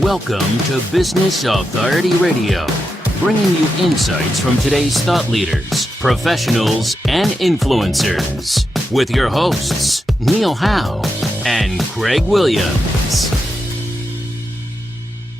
Welcome to Business Authority Radio, bringing you insights from today's thought leaders, professionals, and influencers. With your hosts, Neil Howe and Craig Williams.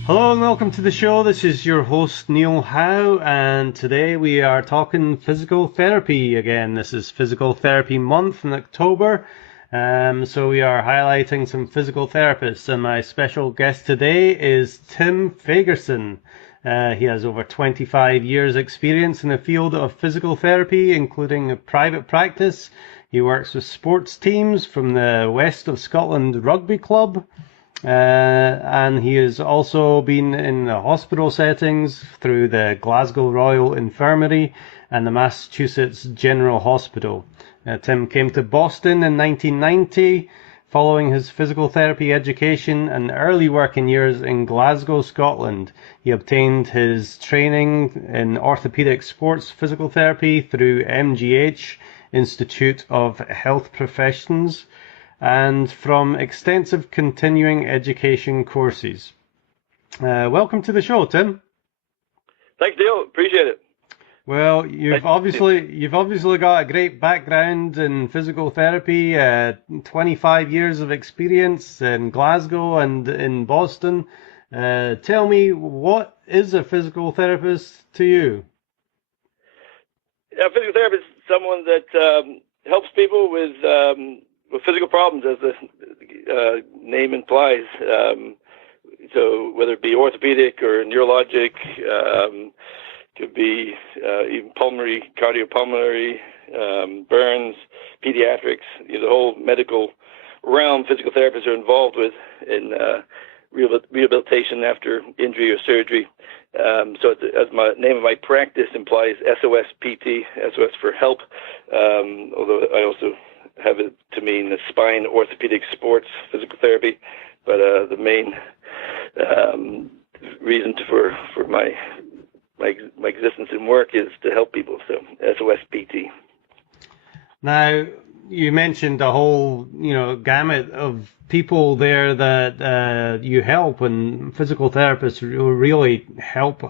Hello and welcome to the show. This is your host, Neil Howe, and today we are talking physical therapy again. This is Physical Therapy Month in October. So we are highlighting some physical therapists, and my special guest today is Tim Fagerson. He has over 25 years experience in the field of physical therapy, including a private practice. He works with sports teams from the west of Scotland Rugby Club, and he has also been in the hospital settings through the Glasgow Royal Infirmary and the Massachusetts General Hospital. Tim came to Boston in 1990 following his physical therapy education and early working years in Glasgow, Scotland. He obtained his training in orthopedic sports physical therapy through MGH, Institute of Health Professions, and from extensive continuing education courses. Welcome to the show, Tim. Thanks, Neil. Appreciate it. Well, you've obviously got a great background in physical therapy, 25 years of experience in Glasgow and in Boston. Tell me, what is a physical therapist to you? A physical therapist is someone that helps people with physical problems, as the name implies. So whether it be orthopedic or neurologic, could be even pulmonary, cardiopulmonary, burns, pediatrics. The whole medical realm physical therapists are involved with in rehabilitation after injury or surgery. So as my name of my practice implies, SOS-PT, SOS for help, although I also have it to mean the spine orthopedic sports physical therapy. But the main reason for my existence and work is to help people, so SOS-PT. Now, you mentioned a whole, gamut of people there that you help, and physical therapists really help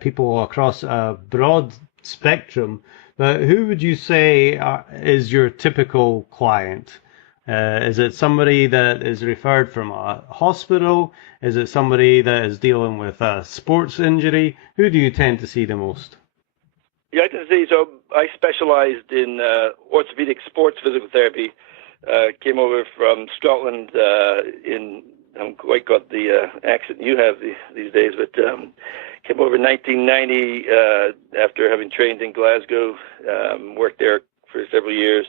people across a broad spectrum. But who would you say is your typical client? Is it somebody that is referred from a hospital? Is it somebody that is dealing with a sports injury? Who do you tend to see the most? Yeah, I tend to see. So I specialized in orthopedic sports physical therapy. Came over from Scotland I haven't quite got the accent you have these days, but came over in 1990 after having trained in Glasgow, worked there for several years.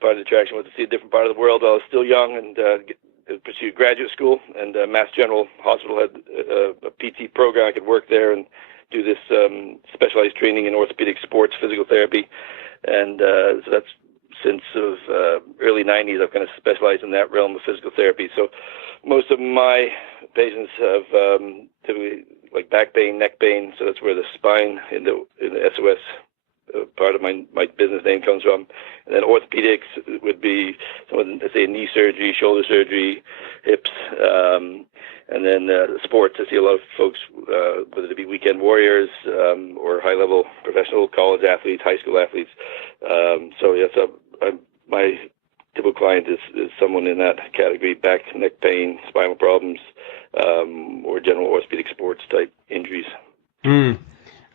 Part of the attraction was to see a different part of the world while I was still young, and pursued graduate school. And Mass General Hospital had a PT program. I could work there and do this specialized training in orthopedic sports physical therapy. And so that's since early 90s, I've kind of specialized in that realm of physical therapy. So most of my patients have typically like back pain, neck pain. So that's where the spine in the SOS part of my business name comes from. And then orthopedics would be someone, let's say, knee surgery, shoulder surgery, hips, and then sports. I see a lot of folks, whether it be weekend warriors or high-level professional college athletes, high school athletes. So yes, my typical client is someone in that category: back, neck pain, spinal problems, or general orthopedic sports type injuries. Mm.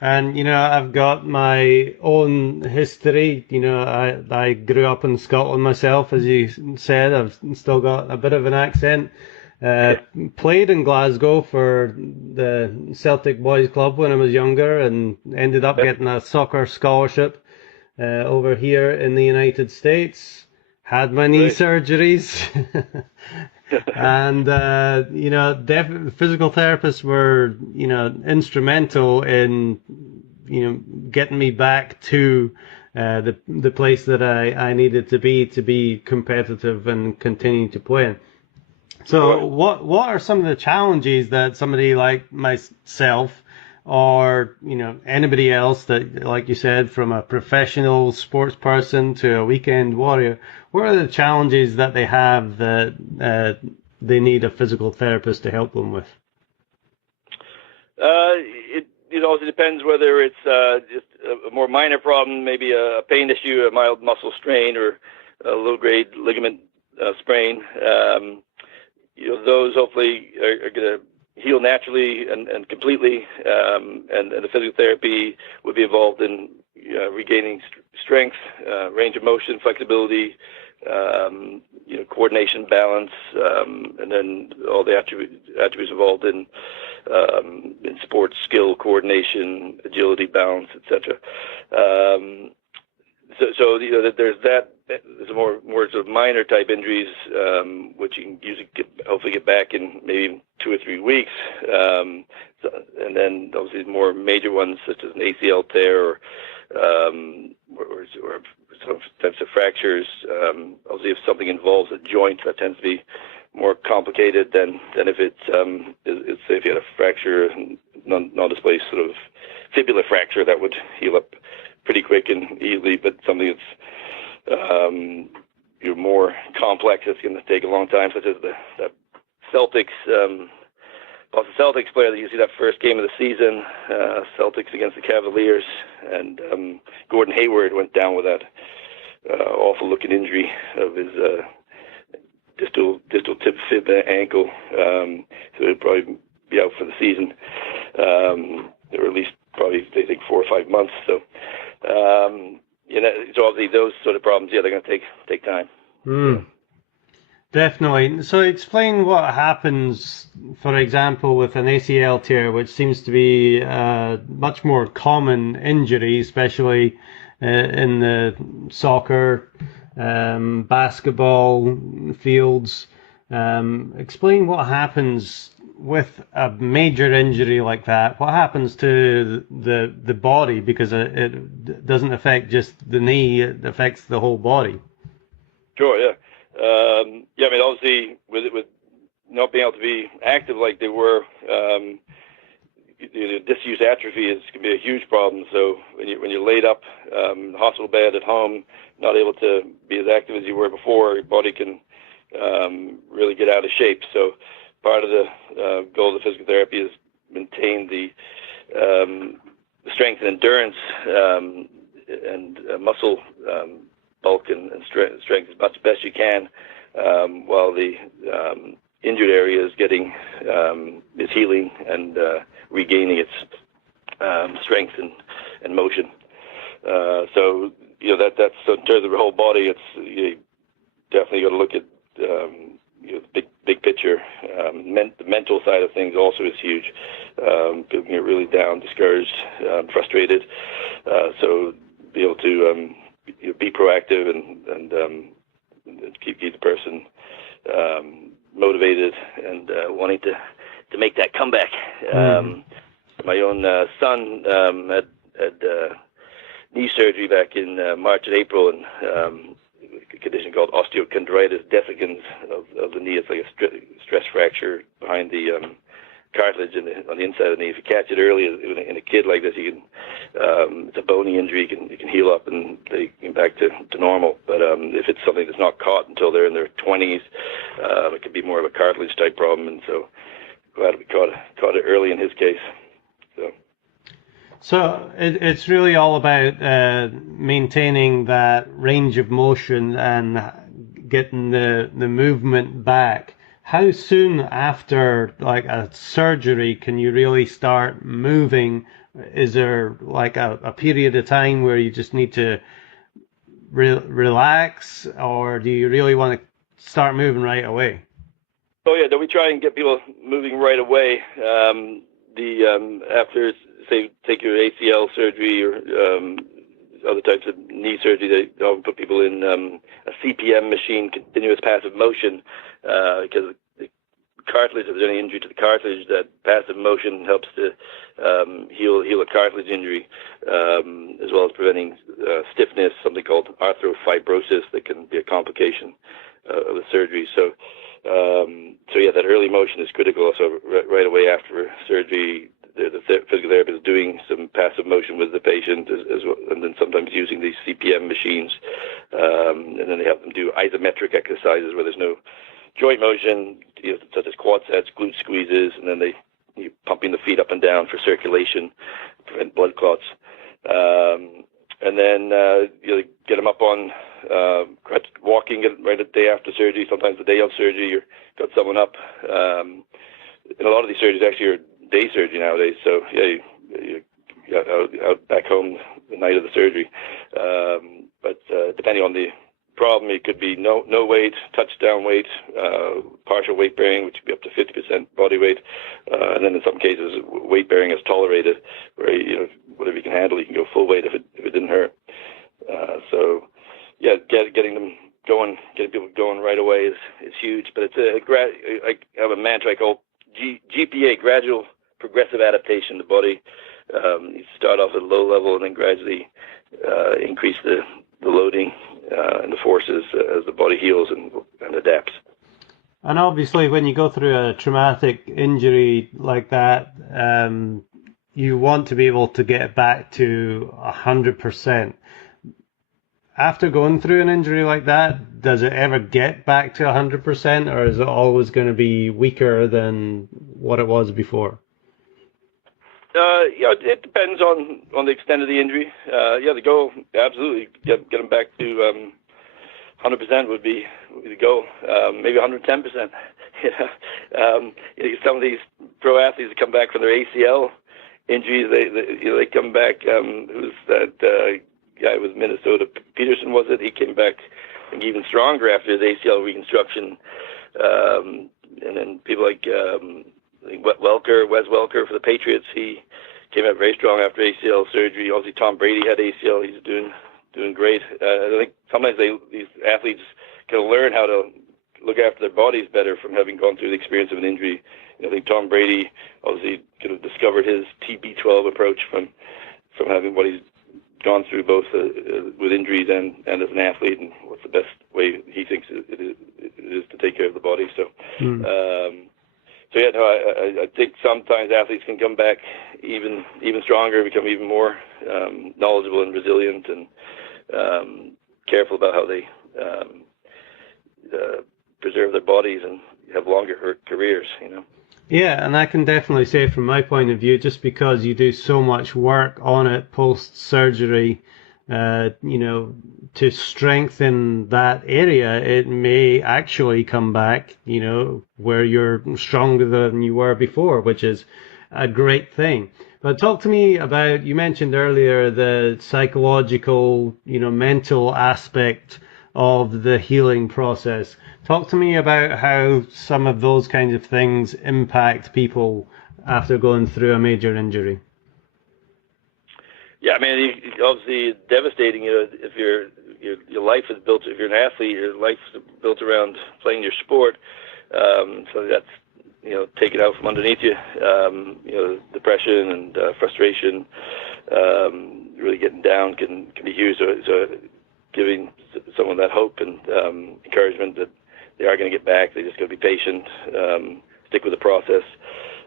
And, I've got my own history. I grew up in Scotland myself, as you said. I've still got a bit of an accent. Played in Glasgow for the Celtic Boys Club when I was younger, and ended up getting a soccer scholarship over here in the United States. Had my knee surgeries. And, physical therapists were, instrumental in, getting me back to the place that I needed to be competitive and continue to play. So what are some of the challenges that somebody like myself or, anybody else that, like you said, from a professional sports person to a weekend warrior, what are the challenges that they have that they need a physical therapist to help them with? It also depends whether it's just a more minor problem, maybe a pain issue, a mild muscle strain, or a low-grade ligament sprain. Those hopefully are going to heal naturally and completely, and the physical therapy would be involved in regaining strength, range of motion, flexibility, coordination, balance, and then all the attributes involved in sports, skill, coordination, agility, balance, etc. So there's that. There's more sort of minor type injuries, which you can usually hopefully get back in maybe 2 or 3 weeks, and then obviously more major ones such as an ACL tear or some types of fractures. Obviously, if something involves a joint, that tends to be more complicated than if it's say if you had a fracture, non-displaced sort of fibular fracture, that would heal up pretty quick and easily. But something that's more complex, it's going to take a long time, such as the Celtics. Boston Celtics player that you see that first game of the season, Celtics against the Cavaliers, and Gordon Hayward went down with that awful-looking injury of his distal tib fib ankle, so he'll probably be out for the season, or at least probably they think 4 or 5 months. So, so obviously those sort of problems, they're going to take time. Definitely. So explain what happens, for example, with an ACL tear, which seems to be a much more common injury, especially in the soccer, basketball fields. Explain what happens with a major injury like that. What happens to the body, because it doesn't affect just the knee, it affects the whole body. Sure, yeah. I mean, obviously, with not being able to be active like they were, disuse atrophy can be a huge problem. So when you're laid up in the hospital bed at home, not able to be as active as you were before, your body can really get out of shape. So part of the goal of the physical therapy is maintain the strength and endurance and muscle bulk and strength as much as best you can, while the injured area is is healing and regaining its strength and motion. So that's in terms of the whole body. You definitely got to look at the big picture. The mental side of things also is huge. People get really down, discouraged, frustrated. So be able to be proactive and keep the person motivated and wanting to make that comeback. My own son had knee surgery back in March and April, and a condition called osteochondritis dissecans of the knee. It's like a stress fracture behind the cartilage on the inside of the knee. If you catch it early in a kid like this, it's a bony injury. You can heal up and they get back to normal. But if it's something that's not caught until they're in their 20s, it could be more of a cartilage type problem. And so glad we caught it early in his case. So it's really all about maintaining that range of motion and getting the movement back. How soon after like a surgery can you really start moving? Is there like a period of time where you just need to relax, or do you really want to start moving right away? Oh yeah, we try and get people moving right away. After, say, take your ACL surgery or other types of knee surgery, they often put people in a CPM machine, continuous passive motion, because the cartilage, if there's any injury to the cartilage, that passive motion helps to heal a cartilage injury, as well as preventing stiffness, something called arthrofibrosis that can be a complication of the surgery. So yeah, that early motion is critical. So right away after surgery, the physical therapist is doing some passive motion with the patient, as well, and then sometimes using these CPM machines, and then they have them do isometric exercises where there's no joint motion, such as quad sets, glute squeezes, and then you're pumping the feet up and down for circulation, prevent blood clots. And then get them up on walking right the day after surgery. Sometimes the day of surgery, you've got someone up. And a lot of these surgeries actually are day surgery nowadays. So you're out back home the night of the surgery. But depending on the problem, it could be no weight, touchdown weight, partial weight bearing, which could be up to 50% body weight, and then in some cases weight bearing is tolerated, where whatever you can handle, you can go full weight if it didn't hurt. Getting people going right away is huge. But it's I have a mantra I call GPA, gradual progressive adaptation. The body you start off at a low level and then gradually increase the loading and the forces as the body heals and adapts. And obviously, when you go through a traumatic injury like that, you want to be able to get back to 100%. After going through an injury like that, does it ever get back to 100%, or is it always going to be weaker than what it was before? It depends on the extent of the injury. The goal, absolutely, get them back to 100% would be the goal. Maybe 110%. Some of these pro athletes that come back from their ACL injuries, they come back. Who's that guy with Minnesota? Peterson, was it? He came back, I think, even stronger after his ACL reconstruction. And then people like Wes Welker for the Patriots, he came out very strong after ACL surgery. Obviously, Tom Brady had ACL. He's doing great. I think sometimes these athletes can learn how to look after their bodies better from having gone through the experience of an injury. I think Tom Brady obviously could have discovered his TB12 approach from having what he's gone through both with injuries and as an athlete, and what's the best way he thinks it is to take care of the body. So. I think sometimes athletes can come back even stronger, become even more knowledgeable and resilient, and careful about how they preserve their bodies and have longer careers. Yeah, and I can definitely say from my point of view, just because you do so much work on it post-surgery, to strengthen that area, it may actually come back, where you're stronger than you were before, which is a great thing. But talk to me about, you mentioned earlier, the psychological, mental aspect of the healing process. Talk to me about how some of those kinds of things impact people after going through a major injury. Yeah, I mean, obviously devastating. If your life is built, if you're an athlete, your life is built around playing your sport. So that's taken out from underneath you. Depression and frustration, really getting down can be huge. So giving someone that hope and encouragement that they are going to get back. They just got to be patient, stick with the process,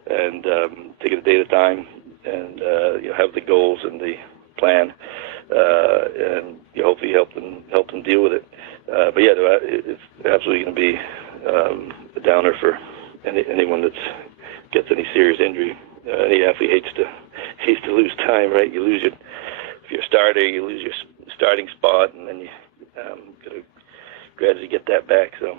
and take it a day at a time, and have the goals and the plan, and hopefully help them deal with it. But yeah, it's absolutely going to be a downer for anyone that gets any serious injury. Any athlete hates to lose time, right? You lose if you're starting, you lose your starting spot, and then you got to gradually get that back. So.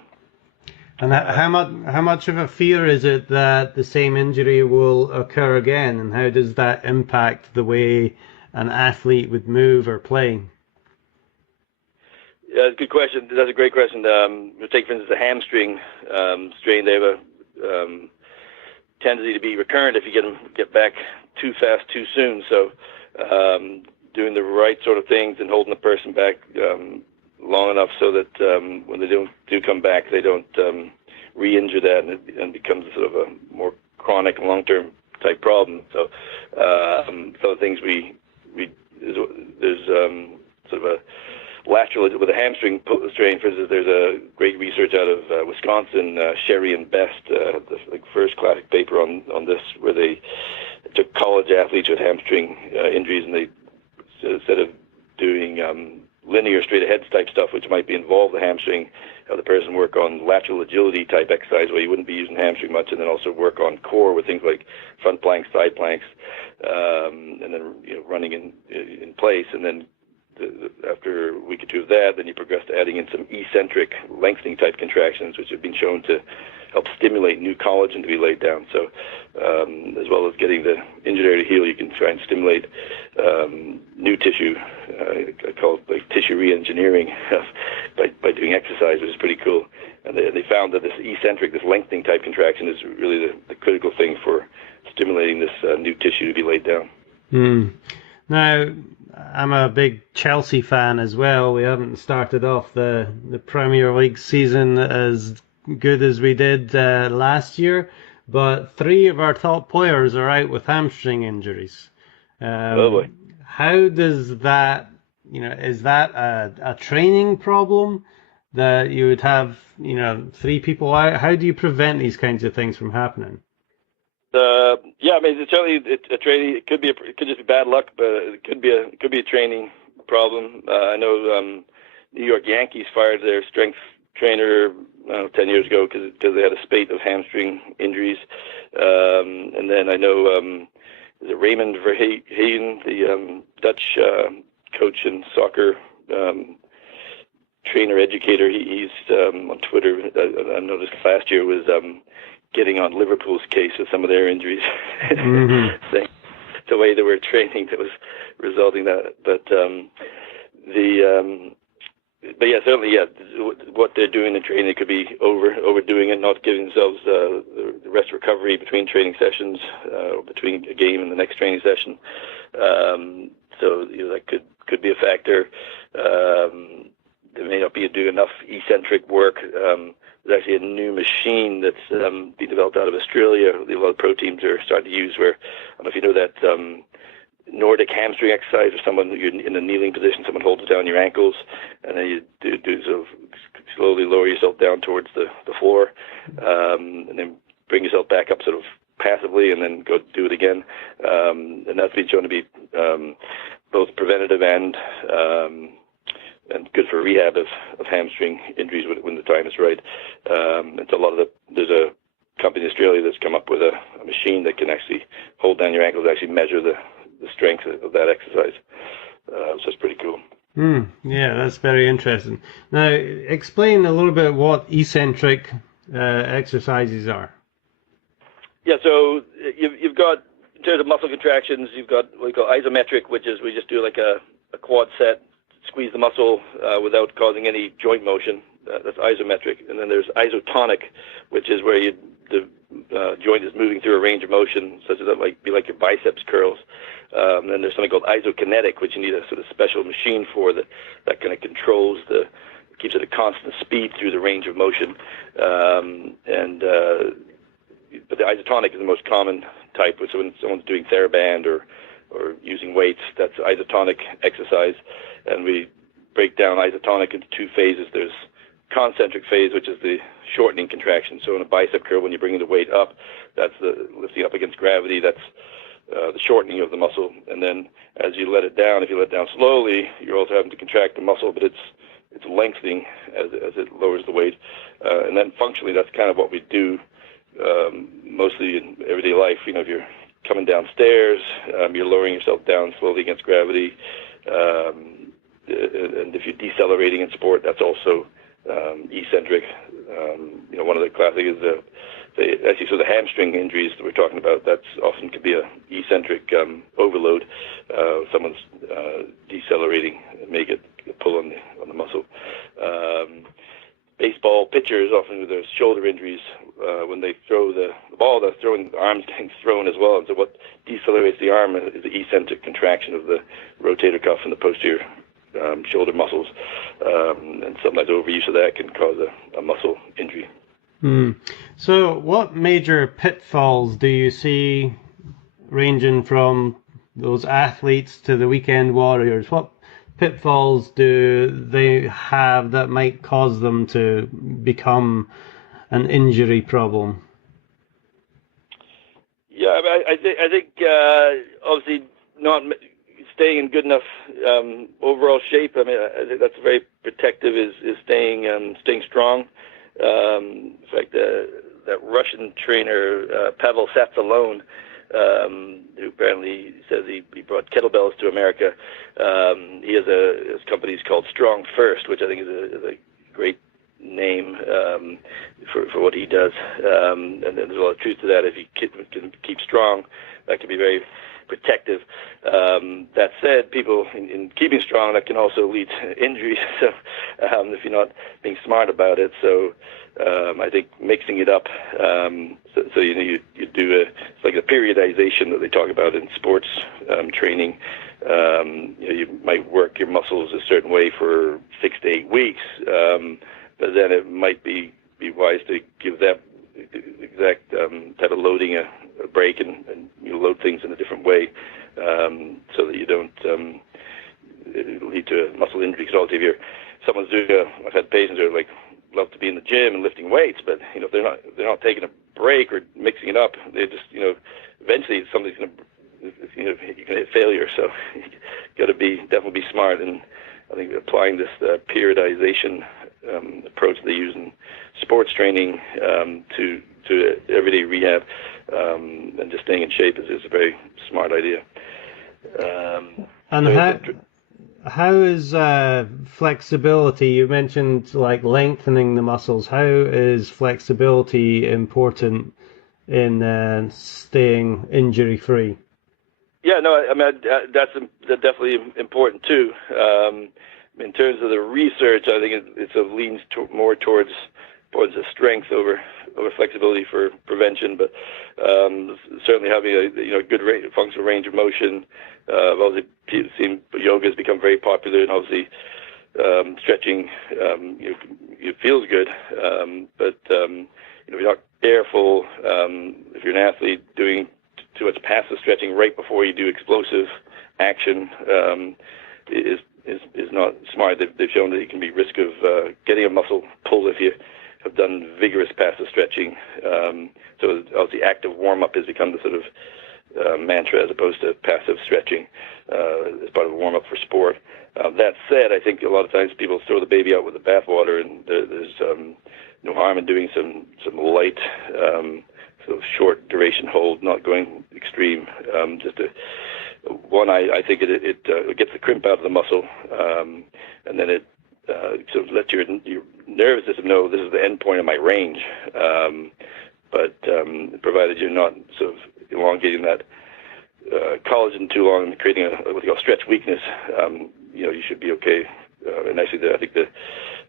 And how much of a fear is it that the same injury will occur again, and how does that impact the way an athlete would move or play? Yeah, that's a good question. That's a great question. Take, for instance, a hamstring strain. They have a tendency to be recurrent if you get back too fast, too soon. So doing the right sort of things and holding the person back long enough so that when they do come back, they don't re-injure that, and becomes sort of a more chronic and long-term type problem. So some of the things there's sort of a lateral with a hamstring strain. For instance, there's a great research out of Wisconsin, Sherry and Best, the first classic paper on this, where they took college athletes with hamstring injuries, and they, instead of doing linear straight ahead type stuff, which might be involved the hamstring. Have the person work on lateral agility type exercise where you wouldn't be using hamstring much, and then also work on core with things like front planks, side planks, and then running in place. And then after a week or two of that, then you progress to adding in some eccentric lengthening type contractions, which have been shown to help stimulate new collagen to be laid down. So as well as getting the injured area to heal, you can try and stimulate new tissue. I call it like tissue re-engineering by doing exercise, which is pretty cool. And they found that this eccentric, this lengthening type contraction is really the critical thing for stimulating this new tissue to be laid down. Now, I'm a big Chelsea fan as well. We haven't started off the Premier League season as good as we did last year, but 3 of our top players are out with hamstring injuries. Oh boy. How does that, is that a training problem that you would have, 3 people out? How do you prevent these kinds of things from happening? Yeah, I mean, it's certainly a training. It could just be bad luck, but it could be a training problem. I know New York Yankees fired their strength trainer 10 years ago because they had a spate of hamstring injuries. And then I know Raymond Verheyen, the Dutch coach and soccer trainer educator. He's on Twitter. I noticed last year was getting on Liverpool's case with some of their injuries, saying the way they were training that was resulting that. But yeah, certainly, yeah, what they're doing in training, they could be overdoing it, not giving themselves the rest recovery between training sessions, or between a game and the next training session. So that could be a factor. They may not be doing enough eccentric work. There's actually a new machine that's being developed out of Australia. A lot of pro teams are starting to use where, I don't know if you know that Nordic hamstring exercise, or someone you're in a kneeling position, someone holds down your ankles, and then you do sort of slowly lower yourself down towards the floor, and then bring yourself back up sort of passively, and then go do it again. And that's been shown to be both preventative and good for rehab of hamstring injuries when the time is right. There's a company in Australia that's come up with a machine that can actually hold down your ankles, actually measure the strength of that exercise. So it's pretty cool. Yeah, that's very interesting. Now, explain a little bit what eccentric exercises are. Yeah, so you've got, in terms of muscle contractions, you've got what we call isometric, which is we just do like a quad set, squeeze the muscle without causing any joint motion. That's isometric. And then there's isotonic, which is where the joint is moving through a range of motion, such as that might be like your biceps curls. And then there's something called isokinetic, which you need a sort of special machine for that kind of controls keeps it at a constant speed through the range of motion. But the isotonic is the most common type. So when someone's doing TheraBand or using weights, that's isotonic exercise. And we break down isotonic into 2 phases. There's concentric phase, which is the shortening contraction. So in a bicep curl, when you're bringing the weight up, that's the lifting up against gravity. That's the shortening of the muscle. And then as you let it down, if you let it down slowly, you're also having to contract the muscle, but it's lengthening as it lowers the weight. And then functionally, that's kind of what we do mostly in everyday life. If you're coming downstairs, you're lowering yourself down slowly against gravity. And if you're decelerating in sport, that's also eccentric. One of the classic is the hamstring injuries that we're talking about. That's often could be a eccentric overload. Someone's decelerating and may get pull on the muscle. Baseball pitchers often with their shoulder injuries, when they throw the ball, the arm's getting thrown as well. And so what decelerates the arm is the eccentric contraction of the rotator cuff and the posterior shoulder muscles. And sometimes overuse of that can cause a muscle injury. So what major pitfalls do you see ranging from those athletes to the weekend warriors? What pitfalls do they have that might cause them to become an injury problem? Yeah, I think obviously not staying in good enough overall shape. I mean, I think that's very protective. Is staying strong. In fact, that Russian trainer Pavel Satsalone, who apparently says he brought kettlebells to America. He has his company's called Strong First, which I think is a great name for what he does. And there's a lot of truth to that. If you can keep strong, that can be very protective. That said, people in keeping strong, that can also lead to injuries. So if you're not being smart about it, so I think mixing it up. So you do it's like a periodization that they talk about in sports training. You might work your muscles a certain way for 6 to 8 weeks, but then it might be wise to give that exact type of loading a break and you load things in a different way, so that you don't lead to a muscle injury. Because obviously, if someone's doing I've had patients who are like love to be in the gym and lifting weights, but if they're not taking a break or mixing it up, they just eventually somebody's going to you can hit failure. So you got to definitely be smart, and I think applying this periodization approach they use in sports training to everyday rehab and just staying in shape is a very smart idea. And how is flexibility? You mentioned like lengthening the muscles. How is flexibility important in staying injury free? Yeah, no, I mean that's definitely important too. In terms of the research, I think it leans more towards the strength over flexibility for prevention, but certainly having a good functional range of motion. Obviously, yoga has become very popular, and obviously stretching it feels good, but if you're not careful, if you're an athlete doing too much passive stretching right before you do explosive action is not smart. They've shown that you can be risk of getting a muscle pull if you have done vigorous passive stretching. So obviously active warm-up has become the sort of mantra as opposed to passive stretching as part of a warm-up for sport. That said, I think a lot of times people throw the baby out with the bathwater, and there's no harm in doing some light sort of short duration hold, not going extreme. I think it gets the crimp out of the muscle, and then it sort of lets your nervous system know this is the end point of my range. But provided you're not sort of elongating that collagen too long and creating what you call stretch weakness, you should be okay. And actually, I think the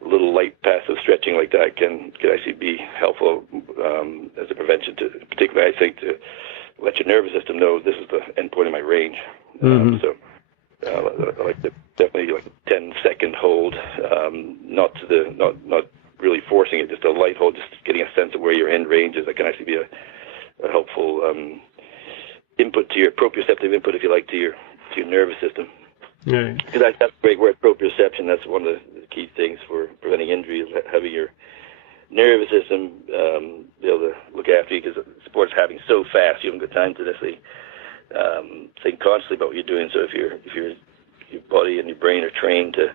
little light passive stretching like that can actually be helpful as a prevention, particularly I think to let your nervous system know this is the end point of my range. So I like definitely like a 10-second hold, not really forcing it, just a light hold, just getting a sense of where your end range is. That can actually be a helpful input to your proprioceptive input, if you like, to your nervous system. Right. Because that's a great word, proprioception. That's one of the key things for preventing injury, is having your nervous system be able to look after you, because sport's happening so fast, you haven't got time to necessarily think consciously about what you're doing. So if your body and your brain are trained to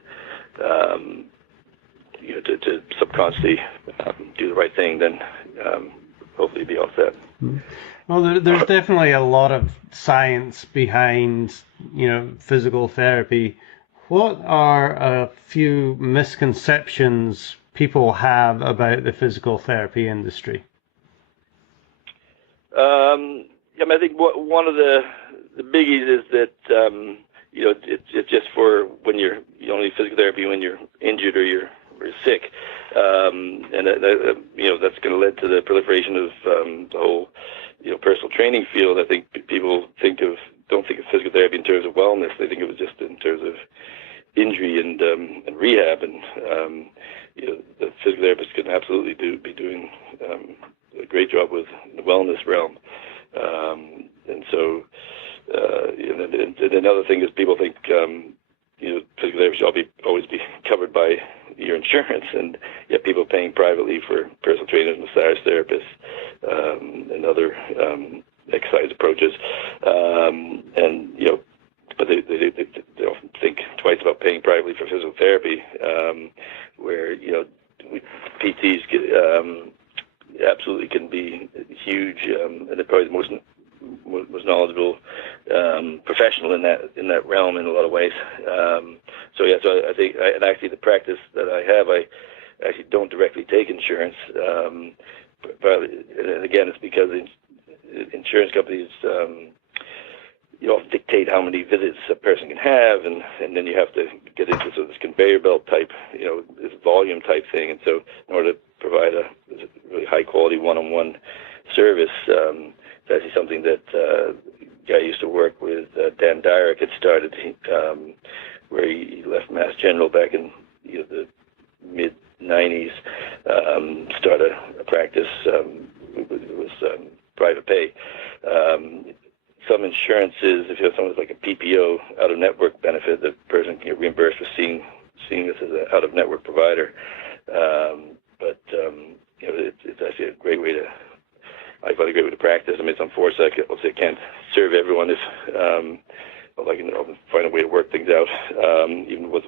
subconsciously do the right thing, then hopefully you'll be all set. Well, there's definitely a lot of science behind, physical therapy. What are a few misconceptions people have about the physical therapy industry? I think one of the biggies is that it's just for when you only need physical therapy when you're injured or you're sick, and that's going to lead to the proliferation of the whole personal training field. I think people don't think of physical therapy in terms of wellness. They think of it just in terms of injury and rehab, and the physical therapists can absolutely be doing a great job with the wellness realm. And so, and another thing is people think physical therapy should always be covered by your insurance, and yet people are paying privately for personal trainers, massage therapists, and other exercise approaches, but they therapy, where PTs absolutely can be huge, and they're probably the most knowledgeable professional in that realm in a lot of ways. So I think, and actually the practice that I have, I actually don't directly take insurance. And again, it's because insurance companies often dictate how many visits a person can have, and then you have to get into sort of this conveyor belt type, this volume type thing. And so in order to provide a really high quality one-on-one service, it's actually something that a guy I used to work with, Dan Dyrick, had started, where he left Mass General back in the mid-90s, started a practice. It was private pay. Some insurances, if you have someone with like a PPO, out-of-network benefit, the person can get reimbursed for seeing this as an out-of-network provider. But it's actually a great way to, I find a great way to practice. I mean, it's unfortunate. I can't serve everyone if I can find a way to work things out, even with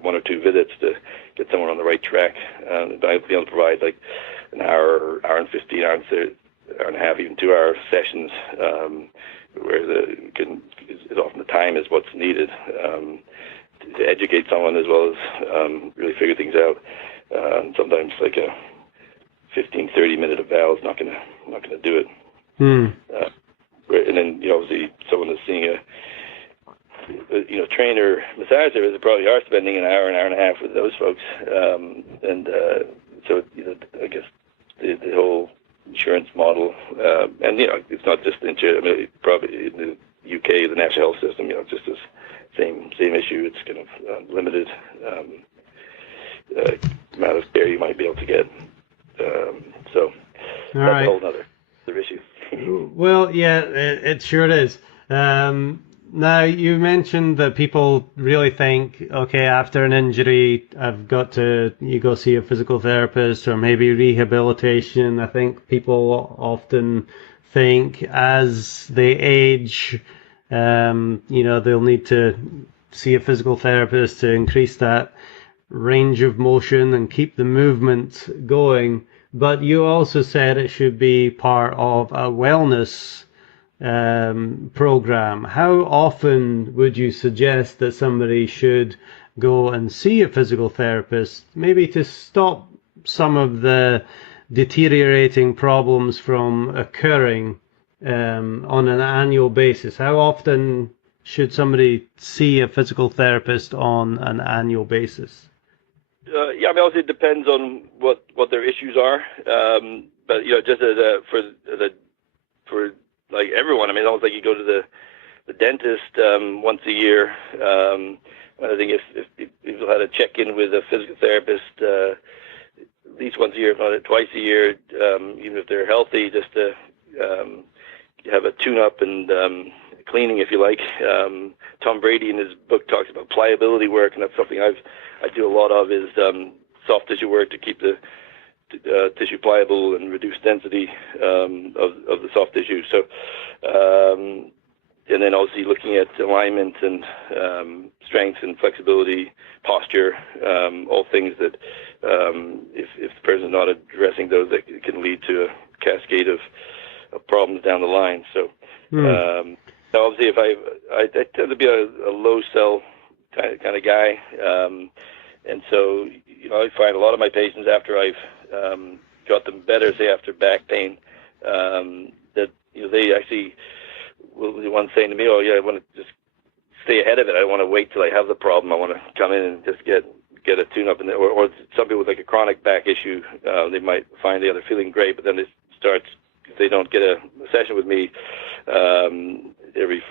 one or two visits to get someone on the right track. But I'll be able to provide like an hour and 15, hour and a half, even 2 hour sessions, where often the time is what's needed to educate someone as well as really figure things out. Sometimes like a 15, 30-minute eval is not gonna do it. And then obviously someone that's seeing a trainer massage therapist, they probably are spending an hour and a half with those folks. So I guess the whole insurance model, and it's not just the insurance. I mean, probably in the UK, the National Health System, just this same issue. It's kind of limited amount of care you might be able to get. So that's a whole other issue. Well, yeah, it sure is. Now, you mentioned that people really think, okay, after an injury, you go see a physical therapist or maybe rehabilitation. I think people often think as they age, they'll need to see a physical therapist to increase that range of motion and keep the movement going. But you also said it should be part of a wellness program. How often would you suggest that somebody should go and see a physical therapist, maybe to stop some of the deteriorating problems from occurring on an annual basis? How often should somebody see a physical therapist on an annual basis? I mean, obviously it depends on what their issues are, but just for like everyone, I mean, it's almost like you go to the dentist once a year. I think if people had to check in with a physical therapist at least once a year, if not twice a year, even if they're healthy, just to have a tune-up and cleaning, if you like. Tom Brady in his book talks about pliability work, and that's something I do a lot of, is soft tissue work to keep the tissue pliable and reduce density of the soft tissue. So, and then obviously looking at alignment and strength and flexibility, posture, all things that if the person's not addressing those, that can lead to a cascade of problems down the line. So, obviously, if I tend to be a low sell kind of guy, and so I find a lot of my patients, after I've got them better, say after back pain, that they actually will be one saying to me, "Oh yeah, I want to just stay ahead of it. I don't want to wait till I have the problem. I want to come in and just get a tune-up." Or some people with like a chronic back issue, they might find they're feeling great, but then if they don't get a session with me every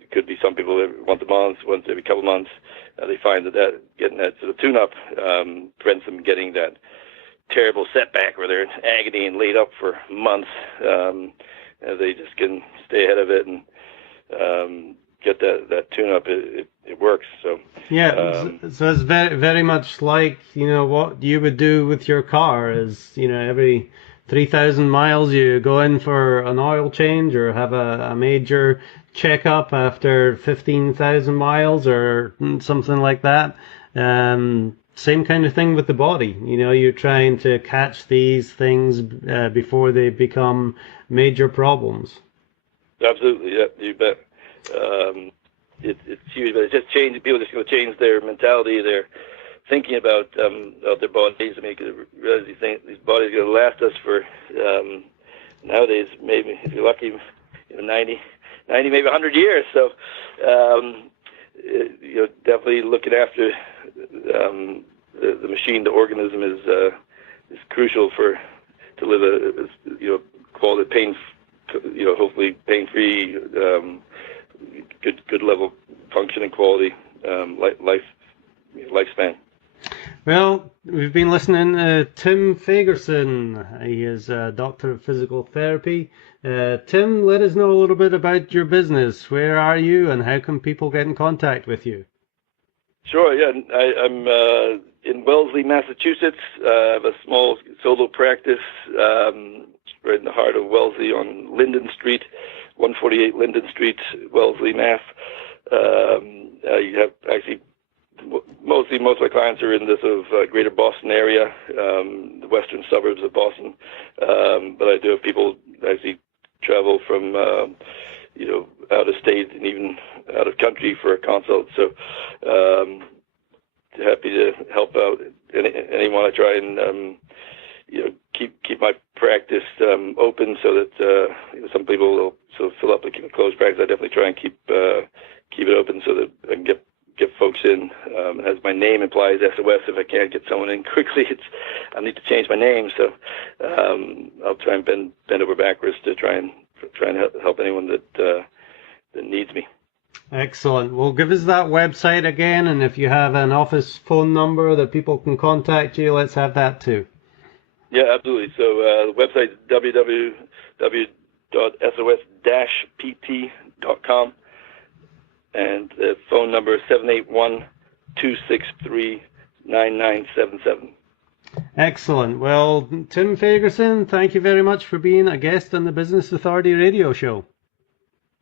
it could be some people once a month, once every couple of months, they find that getting that sort of tune-up prevents them getting that terrible setback where they're in agony and laid up for months. They just can stay ahead of it and get that tune-up. It works. So yeah, so it's very, very much like what you would do with your car. Is every 3,000 miles you go in for an oil change or have a major checkup after 15,000 miles or something like that. Same kind of thing with the body. You're trying to catch these things before they become major problems. Absolutely, yeah, you bet. It's huge, but it's just changing. People just going to change their mentality, their thinking about their bodies. I mean, realize these bodies are going to last us for nowadays, maybe if you're lucky, 90, maybe 100 years. So, definitely looking after the machine, the organism is crucial to live a quality hopefully pain-free, good level function and quality lifespan. Well, we've been listening to Tim Fagerson. He is a doctor of physical therapy. Tim, let us know a little bit about your business. Where are you, and how can people get in contact with you? Sure, yeah. I'm in Wellesley, Massachusetts. I have a small solo practice right in the heart of Wellesley on Linden Street, 148 Linden Street, Wellesley, Mass. You have actually most of my clients are in the sort of greater Boston area, the western suburbs of Boston. But I do have people actually travel from out of state and even out of country for a consult. So happy to help out anyone. I try and keep my practice open so that some people will sort of fill up and keep a closed practice. I definitely try and keep it open so that I can get folks in. As my name implies, SOS. If I can't get someone in quickly, I need to change my name. So I'll try and bend over backwards to try and help anyone that needs me. Excellent. Well, give us that website again, and if you have an office phone number that people can contact you, let's have that too. Yeah, absolutely. So the website is www.sos-pt.com, and the phone number is 781-263-9977. Excellent. Well, Tim Fagerson, thank you very much for being a guest on the Business Authority radio show.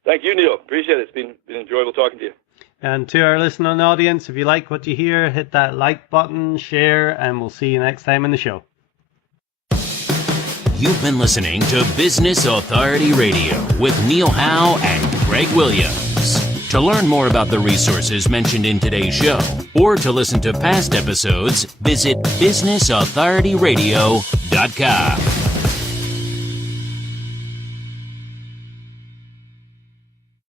Thank you, Neil. Appreciate it. It's been enjoyable talking to you. And to our listening audience, if you like what you hear, hit that like button, share, and we'll see you next time on the show. You've been listening to Business Authority Radio with Neil Howe and Greg Williams. To learn more about the resources mentioned in today's show, or to listen to past episodes, visit businessauthorityradio.com.